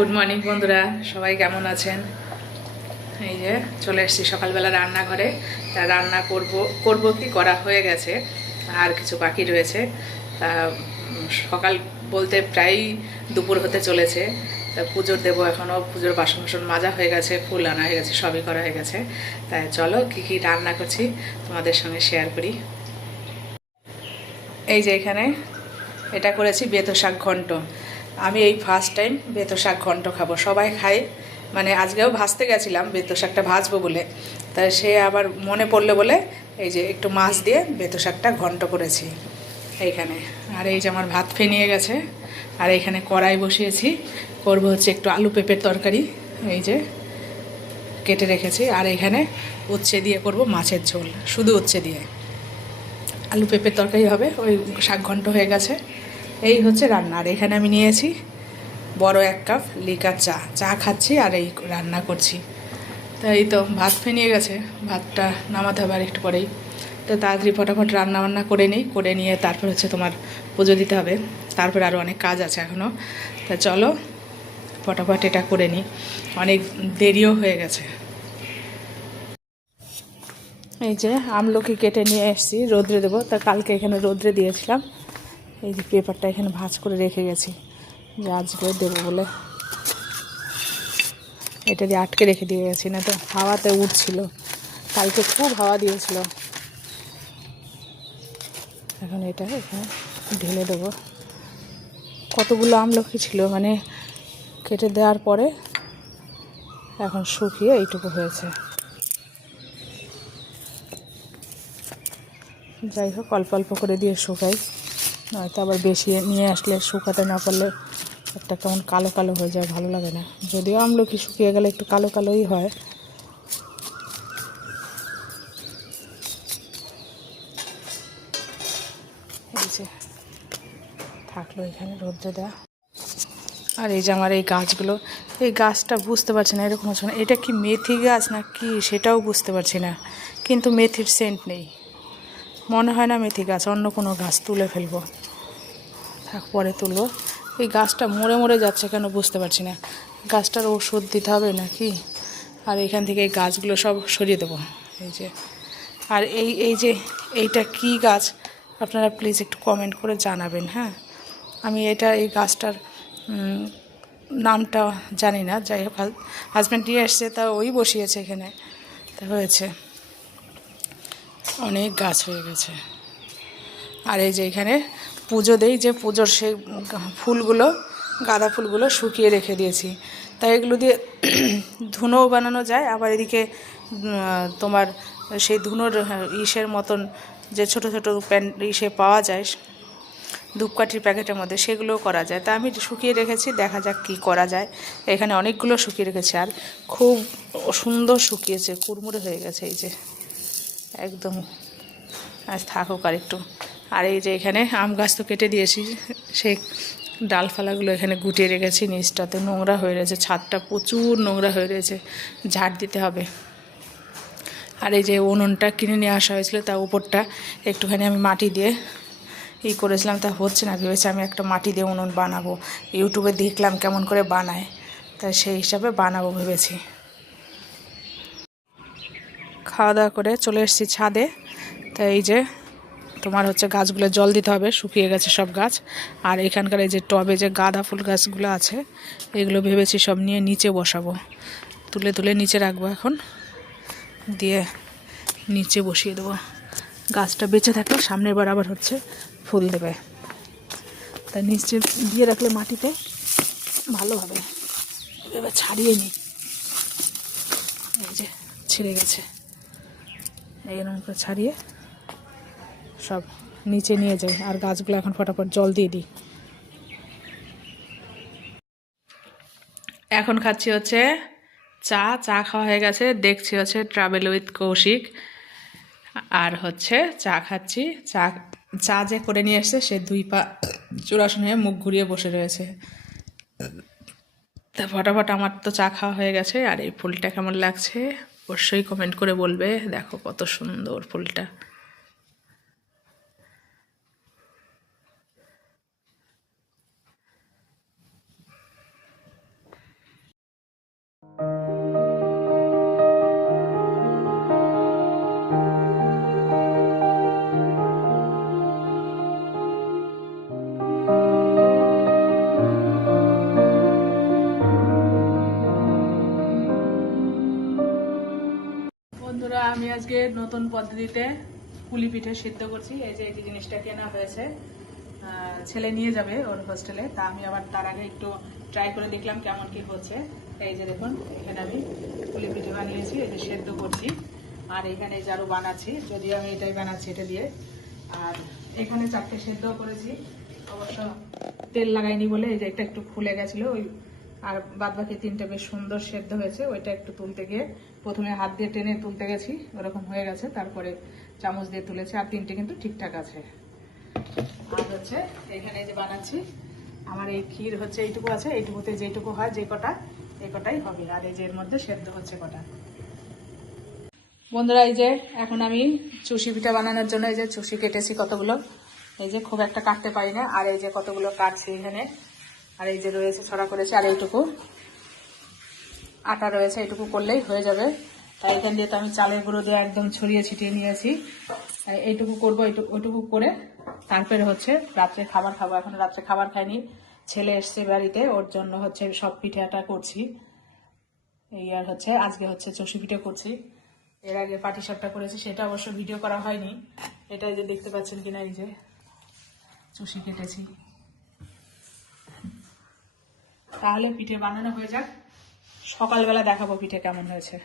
Good morning বন্ধুরা, সবাই কেমন আছেন? এই যে চলে এসেছি সকালবেলা রান্নাঘরে। তা রান্না করব কি করা হয়ে গেছে, আর কিছু বাকি রয়েছে। তা সকাল বলতে প্রায় দুপুর হতে চলেছে। তা পুজোর দেবো, এখনও পুজোর বাসন বাসন মাজা হয়ে গেছে, ফুল আনা হয়ে গেছে, সবই করা হয়ে গেছে। তাই চলো কী কী রান্না করছি তোমাদের সঙ্গে শেয়ার করি। এই যে এখানে এটা করেছি বেতো শাক ঘন্ট। আমি এই ফার্স্ট টাইম বেতো শাক ঘন্ট খাবো। সবাই খায়, মানে আজকেও ভাজতে গেছিলাম বেতো শাকটা ভাজবো বলে, তাই সে আবার মনে পড়লো বলে এই যে একটু মাছ দিয়ে বেতো শাকটা ঘন্ট করেছি এইখানে। আর এই যে আমার ভাত ফেনিয়ে গেছে, আর এইখানে কড়াই বসিয়েছি, করবো হচ্ছে একটু আলু পেঁপের তরকারি, এই যে কেটে রেখেছি। আর এখানে উচ্ছে দিয়ে করব মাছের ঝোল, শুধু উচ্ছে দিয়ে। আলু পেঁপের তরকারি হবে, ওই শাক ঘন্ট হয়ে গেছে। এই হচ্ছে রান্না। আর এখানে আমি নিয়েছি বড় 1 কাপ লিকার চা খাচ্ছি আর এই রান্না করছি। তো এই তো ভাত ফেনিয়ে গেছে, ভাতটা নামাতে হবে আর একটু পরেই। তো তাড়াতাড়ি ফটাফট রান্নাবান্না করে নিই, করে নিয়ে তারপর হচ্ছে তোমার পুজো দিতে হবে, তারপর আরও অনেক কাজ আছে এখনও। তা চলো ফটাফট এটা করে নিই, অনেক দেরিও হয়ে গেছে। এই যে আমলকি কেটে নিয়ে এসেছি, রোদ্রে দেবো। তা কালকে এখানে রোদ্রে দিয়েছিলাম। এই যে পেপারটা এখানে ভাঁজ করে রেখে গেছি যে আজকে দেবো বলে, এটা দিয়ে আটকে রেখে দিয়ে গেছি, না তো হাওয়াতে উঠছিল, কালকে খুব হাওয়া দিয়েছিল। এখন এটা এখানে ঢেলে দেবো। কতগুলো আমলকি ছিল, মানে কেটে দেওয়ার পরে এখন শুকিয়ে এইটুকু হয়েছে। যাই হোক, অল্প অল্প করে দিয়ে শুকাই, নয়তো আবার বেশি নিয়ে আসলে শুকাতে না পারলে একটা কেমন কালো কালো হয়ে যায়, ভালো লাগে না। যদিও আমলকি শুকিয়ে গেলে একটু কালো কালোই হয়। এই যে থাকলো এখানে রোদ্রে দেওয়া। আর এই যে আমার এই গাছগুলো, এই গাছটা বুঝতে পারছি না, এরকম হচ্ছে না, এটা কি মেথি গাছ না কি সেটাও বুঝতে পারছি না, কিন্তু মেথির সেন্ট নেই, মনে হয় না মেথি গাছ, অন্য কোনো গাছ। তুলে ফেলবো, থাক পরে তুলবো। এই গাছটা মরে মরে যাচ্ছে কেন বুঝতে পারছি না, গাছটার ওষুধ দিতে হবে নাকি। আর এখান থেকে এই গাছগুলো সব সরিয়ে দেবো। এই যে, আর এই যে এইটা কি গাছ আপনারা প্লিজ একটু কমেন্ট করে জানাবেন। হ্যাঁ, আমি এই গাছটার নামটা জানি না। যাই হোক, হাজব্যান্ড নিয়ে এসছে, তা ওই বসিয়েছে এখানে, তা হয়েছে, অনেক গাছ হয়ে গেছে। আর এই যে এখানে পুজো দেই, যে পুজোর সেই ফুলগুলো, গাঁদা ফুলগুলো শুকিয়ে রেখে দিয়েছি। তাই এগুলো দিয়ে ধুনোও বানানো যায়, আবার এদিকে তোমার সেই ধুনোর ইসের মতন যে ছোট ছোট ইসে পাওয়া যায় ধূপকাঠির প্যাকেটের মধ্যে, সেগুলোও করা যায়। তা আমি শুকিয়ে রেখেছি, দেখা যাক কি করা যায়। এখানে অনেকগুলো শুকিয়ে রেখেছি, আর খুব সুন্দর শুকিয়েছে, কুড়মুড়ে হয়ে গেছে। এই যে একদম, আজ থাকুক আর একটু। আর এই যে এখানে আম গাছ তো কেটে দিয়েছি, সেই ডালফালাগুলো এখানে গুটিয়ে রেখেছি, নিচটাতে নোংরা হয়ে রয়েছে, ছাদটা প্রচুর নোংরা হয়ে রয়েছে, ঝাড় দিতে হবে। আর এই যে উনুনটা কিনে নিয়ে আসা হয়েছিল, তা উপরটা একটুখানি আমি মাটি দিয়ে করেছিলাম, তা হচ্ছে না, ভেবেছি আমি একটা মাটি দিয়ে উনুন বানাবো। ইউটিউবে দেখলাম কেমন করে বানায়, তাই সেই হিসাবে বানাবো ভেবেছি। খাওয়া দাওয়া করে চলে এসেছি ছাদে। তা এই যে তোমার হচ্ছে গাছগুলো জল দিতে হবে, শুকিয়ে গেছে সব গাছ। আর এখানকার এই যে টবে যে গাঁদা ফুল গাছগুলো আছে, এগুলো ভেবেছি সব নিয়ে নিচে বসাবো, তুলে তুলে নিচে রাখবো, এখন দিয়ে নিচে বসিয়ে দেবো। গাছটা বেঁচে থাকলে সামনের বার আবার হচ্ছে ফুল দেবে, তাই নিচে দিয়ে রাখলে মাটিতে ভালো হবে। এবার ছাড়িয়ে নিই, এই যে ছিঁড়ে গেছে, এইরকম করে ছাড়িয়ে সব নিচে নিয়ে যাই। আর গাছগুলো এখন ফটাফট জল দিয়ে দিই। এখন খাচ্ছি হচ্ছে চা খাওয়া হয়ে গেছে, দেখছি হচ্ছে ট্রাভেল উইথ কৌশিক, আর হচ্ছে চা খাচ্ছি। চা যে করে নিয়ে এসছে, সে 2 পা চূড়াসন হয়ে মুখ ঘুরিয়ে বসে রয়েছে। তা ফটাফট আমার তো চা খাওয়া হয়ে গেছে। আর এই ফুলটা কেমন লাগছে অবশ্যই কমেন্ট করে বলবে। দেখো কত সুন্দর ফুলটা। আমি আজকে নতুন পদ্ধতিতে পুলি পিঠে সিদ্ধ করছি। এই যে এই জিনিসটা কেনা হয়েছে, ছেলে নিয়ে যাবে ওর হোস্টেলে, তা আমি আবার তার আগে একটু ট্রাই করে দেখলাম কেমন কি হচ্ছে। এই যে দেখুন, এখানে আমি পুলি পিঠে বানিয়েছি, এই যে সেদ্ধ করছি। আর এখানে জারু বানাচ্ছি, যদিও আমি এটাই বানাচ্ছি এটা দিয়ে। আর এখানে 4টে সেদ্ধ করেছি, অবশ্য তেল লাগাইনি বলে এই যে একটা একটু ফুলে গেছিলো ওই। আর বাদ বাকি 3টে বেশ সুন্দর সেদ্ধ হয়েছে। ওইটা একটু তুলতে গিয়ে প্রথমে হাত দিয়ে টেনে তুলতে গেছি, ওরকম হয়ে গেছে, তারপরে চামচ দিয়ে তুলেছি। আর 3টে কিন্তু ঠিকঠাক আছে। আর হচ্ছে এখানে যে বানাচ্ছি, আমার এই ক্ষীর হচ্ছে এইটুকু আছে, এইটুকুতে যেটুকু হয় যে কটা, এই কটাই হবে। আর এই যে এর মধ্যে সেদ্ধ হচ্ছে কটা। বন্ধুরা, এই যে এখন আমি চুষি পিঠা বানানোর জন্য এই যে চুষি কেটেছি কতগুলো, এই যে খুব একটা কাটতে পারি না। আর এই যে কতগুলো কাটছি এখানে, আর এই যে রয়েছে ছড়া করেছে। আর এইটুকু আটা রয়েছে, এইটুকু করলেই হয়ে যাবে। তাই এখান দিয়ে তো আমি চালের গুঁড়ো দিয়ে একদম ছড়িয়ে ছিটিয়ে নিয়েছি। এইটুকু করবো, ওইটুকু করে তারপরে হচ্ছে রাত্রে খাবার খাবো। এখন রাত্রে খাবার খাইনি, ছেলে এসছে বাড়িতে, ওর জন্য হচ্ছে সব পিঠাটা করছি। এই আর হচ্ছে আজকে হচ্ছে চষি পিঠে করছি। এর আগে পাটিসাপটা করেছি, সেটা অবশ্য ভিডিও করা হয়নি। এটাই যে দেখতে পাচ্ছেন কিনা, এই যে চষি কেটেছি। তাহলে পিঠে বানানো হয়ে যাক, সকালবেলা দেখাবো পিঠে কেমন হয়েছে।